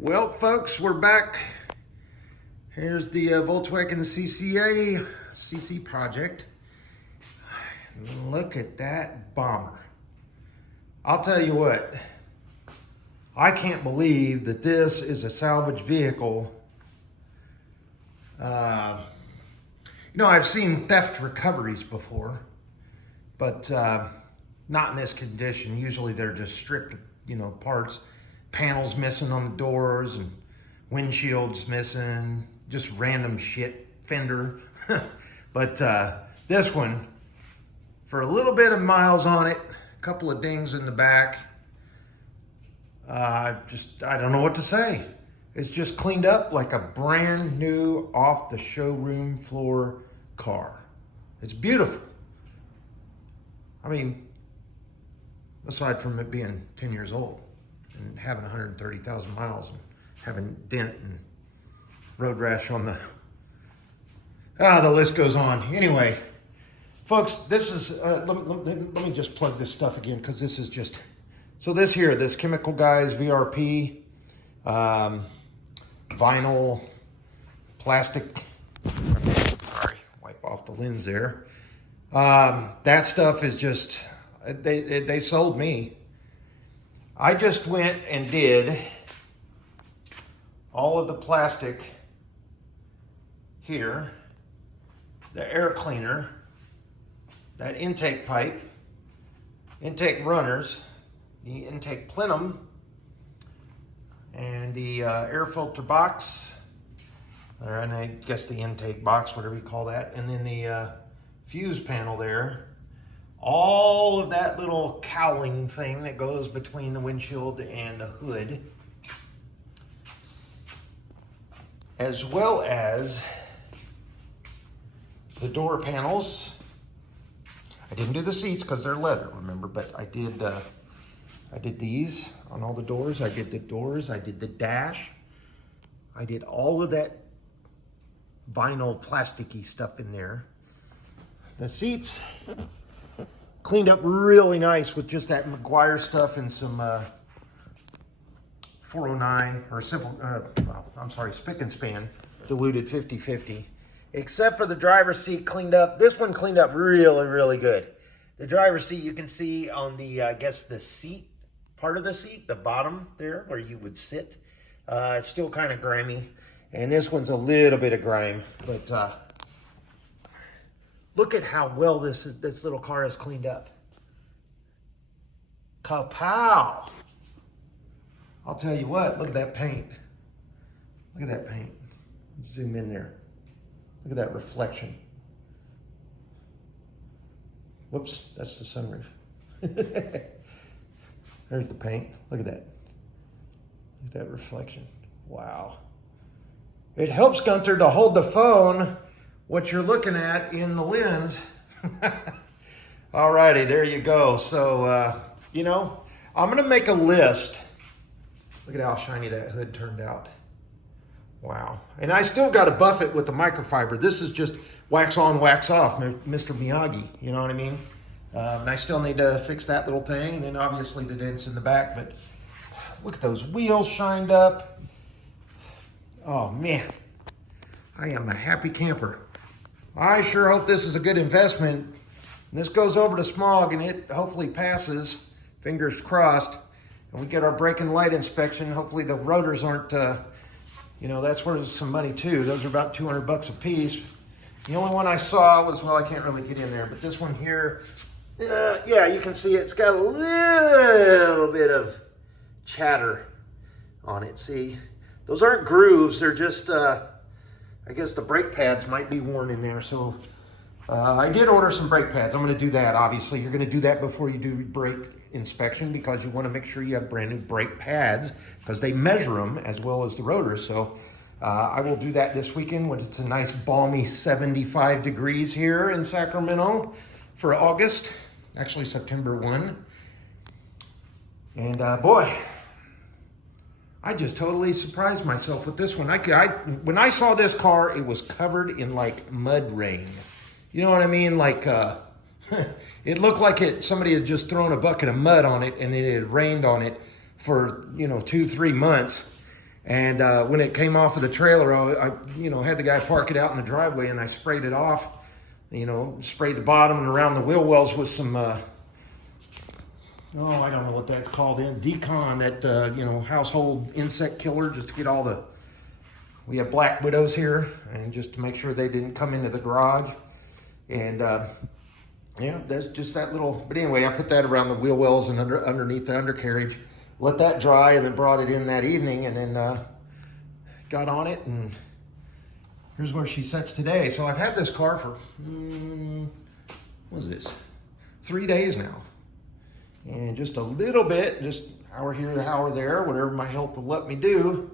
Well, folks, we're back. Here's the Volkswagen CC project. Look at that bomber. I'll tell you what, I can't believe that this is a salvage vehicle. I've seen theft recoveries before, but not in this condition. Usually they're just stripped, parts. Panels missing on the doors and windshields missing, just random shit, fender. But this one, for a little bit of miles on it, a couple of dings in the back, I don't know what to say. It's just cleaned up like a brand new off the showroom floor car. It's beautiful. I mean, aside from it being 10 years old and having 130,000 miles and having dent and road rash on the list goes on. Anyway, folks, this is, let me just plug this stuff again, because this is just, so this Chemical Guys VRP, vinyl, plastic, sorry, wipe off the lens there. That stuff is just, they sold me. I just went and did all of the plastic here, the air cleaner, that intake pipe, intake runners, the intake plenum, and the air filter box, and I guess the intake box, whatever you call that, and then the fuse panel there. All of that little cowling thing that goes between the windshield and the hood, as well as the door panels. I didn't do the seats because they're leather, remember, but I did these on all the doors. I did the doors, I did the dash. I did all of that vinyl plasticky stuff in there. The seats, cleaned up really nice with just that Meguiar stuff and some 409 or spick and span diluted 50/50. Except for the driver's seat cleaned up. This one cleaned up really, really good. The driver's seat, you can see on the, I guess the seat, part of the seat, the bottom there where you would sit. It's still kind of grimy. And this one's a little bit of grime, but look at how well this little car is cleaned up. Kapow! I'll tell you what, look at that paint. Look at that paint. Zoom in there. Look at that reflection. Whoops, that's the sunroof. There's the paint. Look at that. Look at that reflection. Wow. It helps, Gunther, to hold the phone, what you're looking at in the lens. Alrighty, there you go. So, I'm going to make a list. Look at how shiny that hood turned out. Wow. And I still got to buff it with the microfiber. This is just wax on, wax off, Mr. Miyagi. You know what I mean? And I still need to fix that little thing. And then obviously the dents in the back. But look at those wheels shined up. Oh, man. I am a happy camper. I sure hope this is a good investment. And this goes over to smog and it hopefully passes. Fingers crossed. And we get our brake and light inspection. Hopefully the rotors aren't, that's where there's some money too. Those are about 200 bucks a piece. The only one I saw was, well, I can't really get in there, but this one here, yeah, you can see it's got a little bit of chatter on it. See, those aren't grooves. They're just, I guess the brake pads might be worn in there. So I did order some brake pads. I'm going to do that. Obviously, you're going to do that before you do brake inspection, because you want to make sure you have brand new brake pads, because they measure them as well as the rotors. So I will do that this weekend when it's a nice balmy 75 degrees here in Sacramento for August, actually September 1. And boy, I just totally surprised myself with this one. When I saw this car, it was covered in like mud rain. You know what I mean? Like it looked like somebody had just thrown a bucket of mud on it and it had rained on it for 2-3 months. And when it came off of the trailer, I had the guy park it out in the driveway, and I sprayed it off. Sprayed the bottom and around the wheel wells with some, I don't know what that's called, Decon, that, household insect killer, just to get all the, we have black widows here, and just to make sure they didn't come into the garage. And that's just that little, but anyway, I put that around the wheel wells and underneath the undercarriage, let that dry, and then brought it in that evening, and then got on it, and here's where she sits today. So I've had this car for, what is this, 3 days now. And just a little bit, just hour here to hour there, whatever my health will let me do.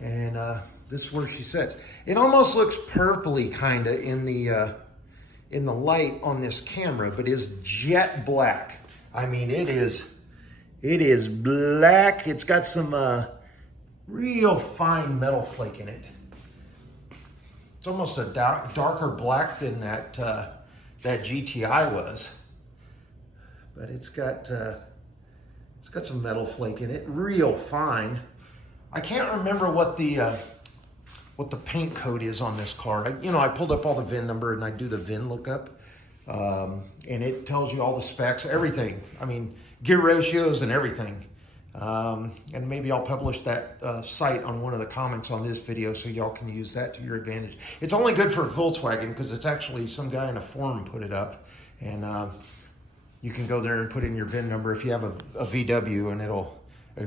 And this is where she sits. It almost looks purpley kind of in the light on this camera, but is jet black. I mean, it is black. It's got some real fine metal flake in it. It's almost a darker black than that GTI was, but it's got some metal flake in it, real fine. I can't remember what the paint code is on this car. I pulled up all the VIN number and I do the VIN lookup, and it tells you all the specs, everything. I mean, gear ratios and everything. And maybe I'll publish that site on one of the comments on this video so y'all can use that to your advantage. It's only good for Volkswagen because it's actually some guy in a forum put it up, and you can go there and put in your VIN number if you have a VW, and it'll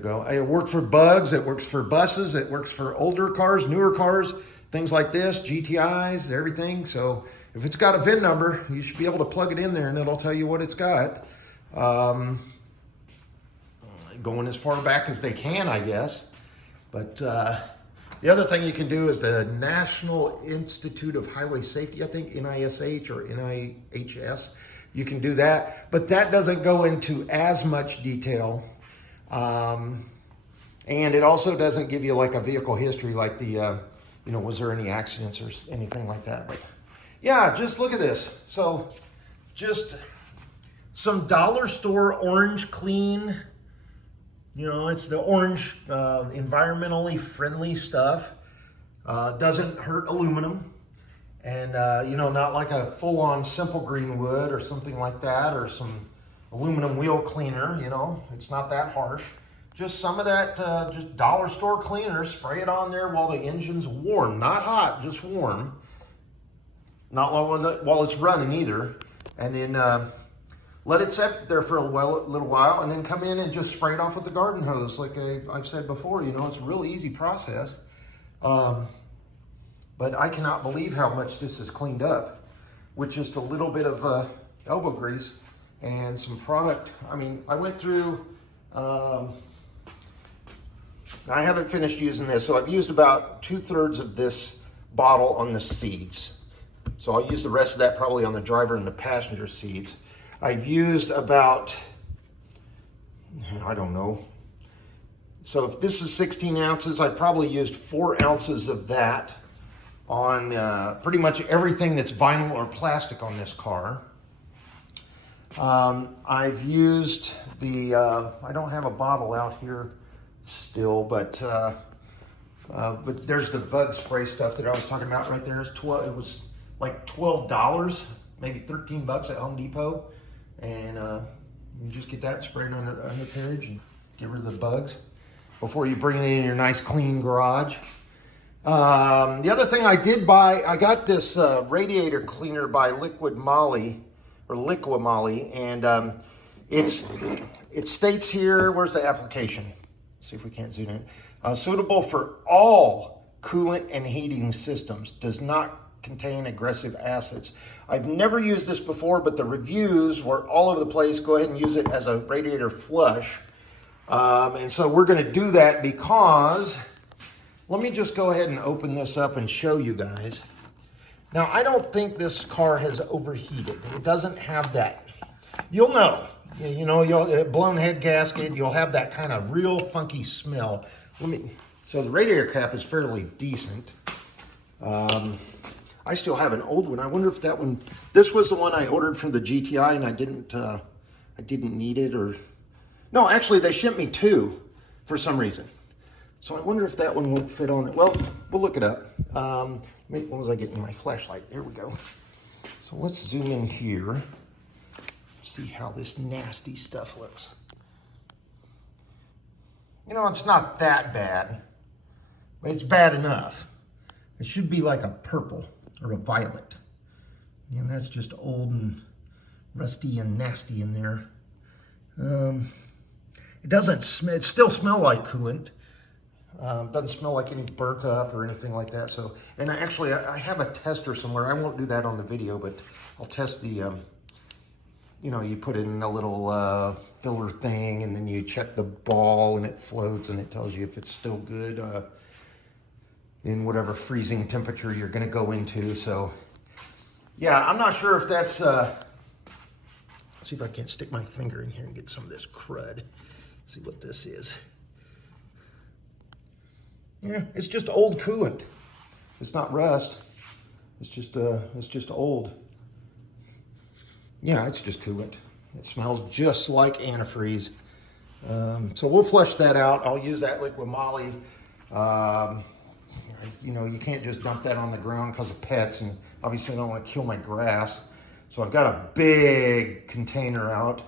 go. It works for bugs, it works for buses, it works for older cars, newer cars, things like this, GTIs, everything. So if it's got a VIN number, you should be able to plug it in there and it'll tell you what it's got. Going as far back as they can, I guess. But the other thing you can do is the National Institute of Highway Safety, I think, NISH or NIHS. You can do that, but that doesn't go into as much detail. And it also doesn't give you like a vehicle history, like the, was there any accidents or anything like that. But yeah, just look at this. So just some dollar store orange clean. It's the orange, environmentally friendly stuff. Doesn't hurt aluminum. And, not like a full-on simple green wood or something like that, or some aluminum wheel cleaner, It's not that harsh. Just some of that just dollar store cleaner, spray it on there while the engine's warm. Not hot, just warm. Not while it's running either. And then let it sit there for a little while, and then come in and just spray it off with the garden hose. Like I've said before, it's a real easy process. But I cannot believe how much this is cleaned up with just a little bit of elbow grease and some product. I mean, I went through, I haven't finished using this, so I've used about 2/3 of this bottle on the seats. So I'll use the rest of that probably on the driver and the passenger seats. I've used about, I don't know. So if this is 16 ounces, I probably used 4 ounces of that on pretty much everything that's vinyl or plastic on this car. I've used the, I don't have a bottle out here still, but there's the bug spray stuff that I was talking about right there. It was like $12, maybe 13 bucks at Home Depot. And you just get that sprayed on the undercarriage and get rid of the bugs before you bring it in your nice clean garage. The other thing I did buy, I got this radiator cleaner by Liqui-Moly, and it states here, where's the application? Let's see if we can't zoom in. Suitable for all coolant and heating systems, does not contain aggressive acids. I've never used this before, but the reviews were all over the place. Go ahead and use it as a radiator flush. And so we're going to do that because, let me just go ahead and open this up and show you guys. Now, I don't think this car has overheated. It doesn't have that. You'll know. You'll blown head gasket, you'll have that kind of real funky smell. So the radiator cap is fairly decent. I still have an old one. I wonder if that one, this was the one I ordered from the GTI and I didn't need it, or, no, actually they shipped me 2 for some reason. So I wonder if that one won't fit on it. Well, we'll look it up. When was I getting my flashlight? There we go. So let's zoom in here. See how this nasty stuff looks. You know, it's not that bad, but it's bad enough. It should be like a purple or a violet. And that's just old and rusty and nasty in there. It doesn't smell, it still smells like coolant. Doesn't smell like any burnt up or anything like that. So, and I have a tester somewhere. I won't do that on the video, but I'll test the, you know, you put it in a little filler thing and then you check the ball and it floats and it tells you if it's still good in whatever freezing temperature you're gonna go into. So yeah, I'm not sure if that's, let's see if I can't stick my finger in here and get some of this crud. See what this is. Yeah, it's just old coolant. It's not rust. It's just old. Yeah, it's just coolant. It smells just like antifreeze. So we'll flush that out. I'll use that liquid moly. You know, you can't just dump that on the ground because of pets, and obviously I don't want to kill my grass. So I've got a big container out,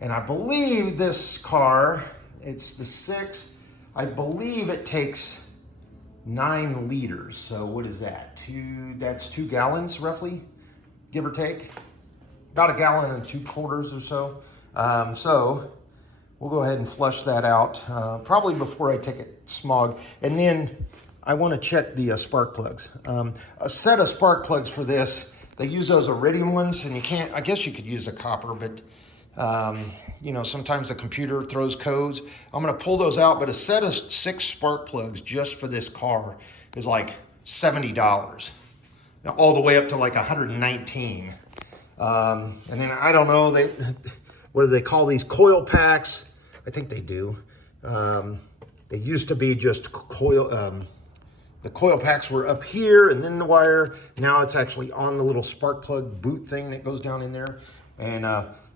and I believe this car, it's the 6, I believe it takes 9 liters. So what is that? That's 2 gallons roughly, give or take. About 1 gallon and 2 quarters or so. So we'll go ahead and flush that out, probably before I take it smog. And then I want to check the spark plugs. A set of spark plugs for this, they use those iridium ones, and you can't, I guess you could use a copper, but you know, sometimes the computer throws codes. I'm gonna pull those out, but a set of 6 spark plugs just for this car is like $70. All the way up to like 119. And then I don't know, what do they call these, coil packs? I think they do. They used to be just coil, the coil packs were up here and then the wire. Now it's actually on the little spark plug boot thing that goes down in there. And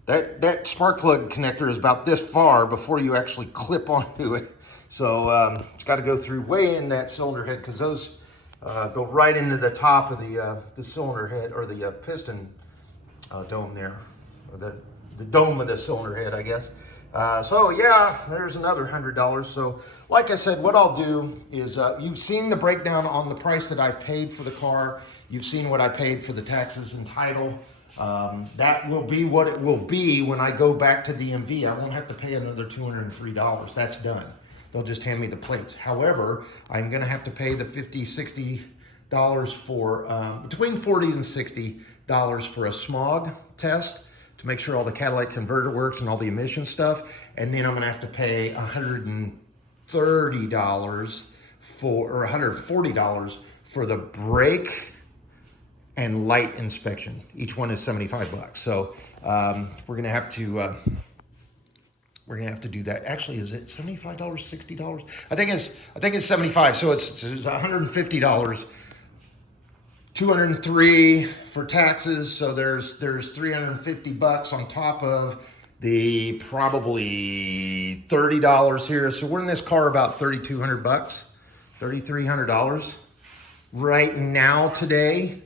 that spark plug connector is about this far before you actually clip onto it. So it's got to go through way in that cylinder head, because those go right into the top of the cylinder head, or the piston dome there, or the dome of the cylinder head, I guess. So yeah, there's another $100. So like I said, what I'll do is, you've seen the breakdown on the price that I've paid for the car. You've seen what I paid for the taxes and title. That will be what it will be when I go back to DMV. I won't have to pay another $203. That's done. They'll just hand me the plates. However, I'm gonna have to pay the $50, $60 for, between $40 and $60 for a smog test to make sure all the catalytic converter works and all the emission stuff. And then I'm gonna have to pay $130 or $140 for the brake and light inspection. Each one is 75 bucks. So we're gonna have to do that. Actually, is it $75, $60? I think it's 75. So it's $150. 203 for taxes. So there's 350 bucks on top of the probably $30 here. So we're in this car about 3,200 bucks, $3,300 right now today,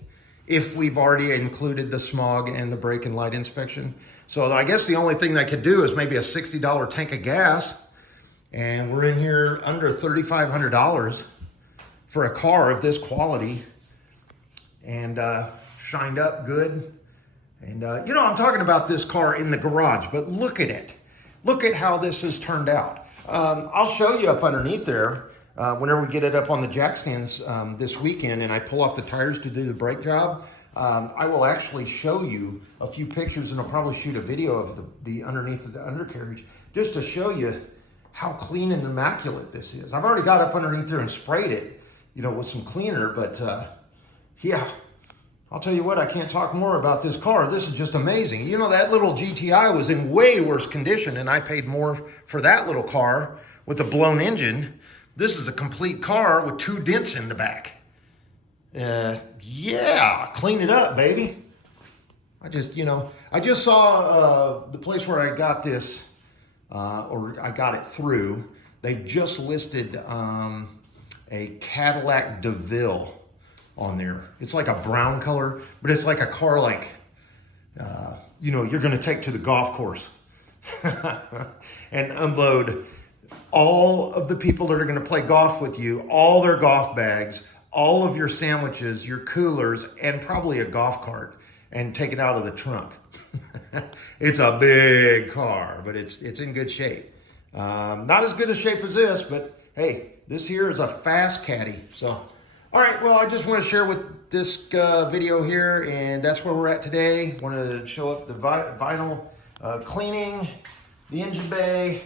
if we've already included the smog and the brake and light inspection. So I guess the only thing I could do is maybe a $60 tank of gas, and we're in here under $3,500 for a car of this quality, and shined up good. And you know, I'm talking about this car in the garage, but look at it. Look at how this has turned out. I'll show you up underneath there whenever we get it up on the jack stands this weekend and I pull off the tires to do the brake job. I will actually show you a few pictures, and I'll probably shoot a video of the underneath of the undercarriage just to show you how clean and immaculate this is. I've already got up underneath there and sprayed it, you know, with some cleaner, but yeah, I'll tell you what, I can't talk more about this car. This is just amazing. You know, that little GTI was in way worse condition, and I paid more for that little car with a blown engine. This is a complete car with 2 dents in the back. Yeah, clean it up, baby. I just saw the place where I got this, or I got it through. They've just listed a Cadillac DeVille on there. It's like a brown color, but it's like a car like, you know, you're gonna take to the golf course and unload all of the people that are gonna play golf with you, all their golf bags, all of your sandwiches, your coolers, and probably a golf cart, and take it out of the trunk. It's a big car, but it's in good shape. Not as good a shape as this, but hey, this here is a fast caddy. So, all right, well, I just want to share with this video here, and that's where we're at today. Want to show up the vinyl cleaning, the engine bay.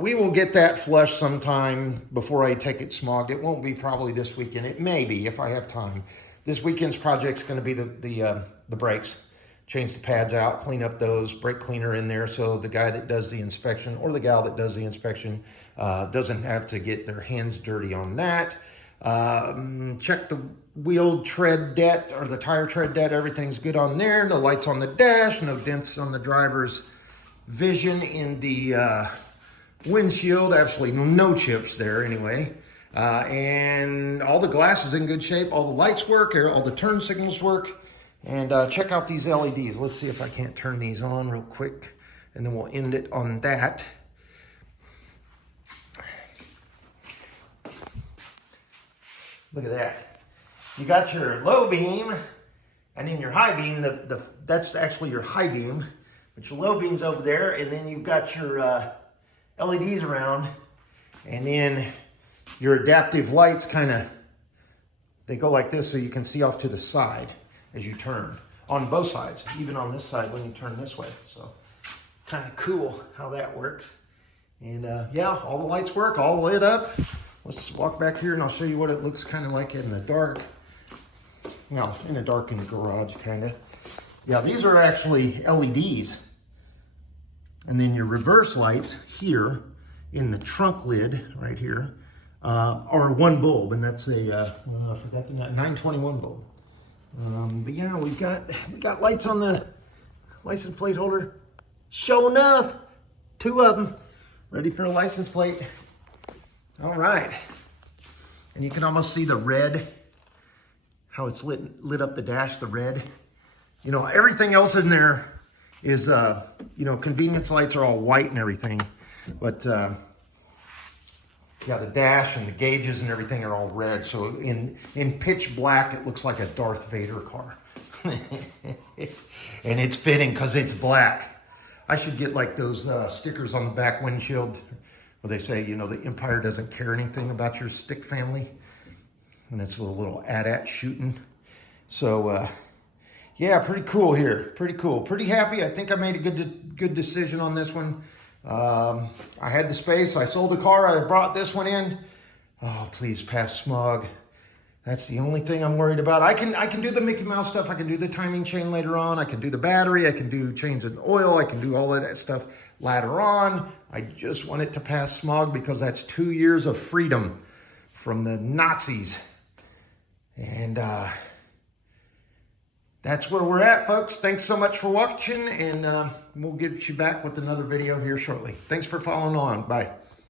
We will get that flushed sometime before I take it smogged. It won't be probably this weekend. It may be if I have time. This weekend's project's going to be the brakes. Change the pads out, clean up those, brake cleaner in there so the guy that does the inspection or the gal that does the inspection doesn't have to get their hands dirty on that. Check the wheel tread depth or the tire tread depth. Everything's good on there. No lights on the dash, no dents on the driver's vision in the windshield. Absolutely no chips there anyway. And all the glass is in good shape. All the lights work, all the turn signals work. And check out these LEDs. Let's see if I can't turn these on real quick, and then we'll end it on that. Look at that. You got your low beam, and then your high beam. That's actually your high beam, but your low beam's over there, and then you've got your LEDs around, and then your adaptive lights they go like this so you can see off to the side as you turn on both sides, even on this side when you turn this way. So kind of cool how that works. And yeah, all the lights work, all lit up. Let's walk back here and I'll show you what it looks kind of like in the dark. Well, in the dark in the garage, kind of. Yeah, these are actually LEDs. And then your reverse lights here in the trunk lid right here are one bulb, and that's a I forgot the 921 bulb. But yeah, we got lights on the license plate holder. Sure enough, 2 of them ready for a license plate. All right, and you can almost see the red, how it's lit up the dash, the red. You know, everything else in there is you know, convenience lights are all white and everything, but yeah, the dash and the gauges and everything are all red. So in pitch black, it looks like a Darth Vader car. And it's fitting because it's black. I should get like those stickers on the back windshield where they say, you know, the Empire doesn't care anything about your stick family. And it's a little AT-AT shooting. So yeah, pretty cool here. Pretty cool. Pretty happy. I think I made a good decision on this one. I had the space. I sold the car. I brought this one in. Oh, please pass smog. That's the only thing I'm worried about. I can do the Mickey Mouse stuff. I can do the timing chain later on. I can do the battery. I can do change in oil. I can do all of that stuff later on. I just want it to pass smog because that's 2 years of freedom from the Nazis. And that's where we're at, folks. Thanks so much for watching, and we'll get you back with another video here shortly. Thanks for following on. Bye.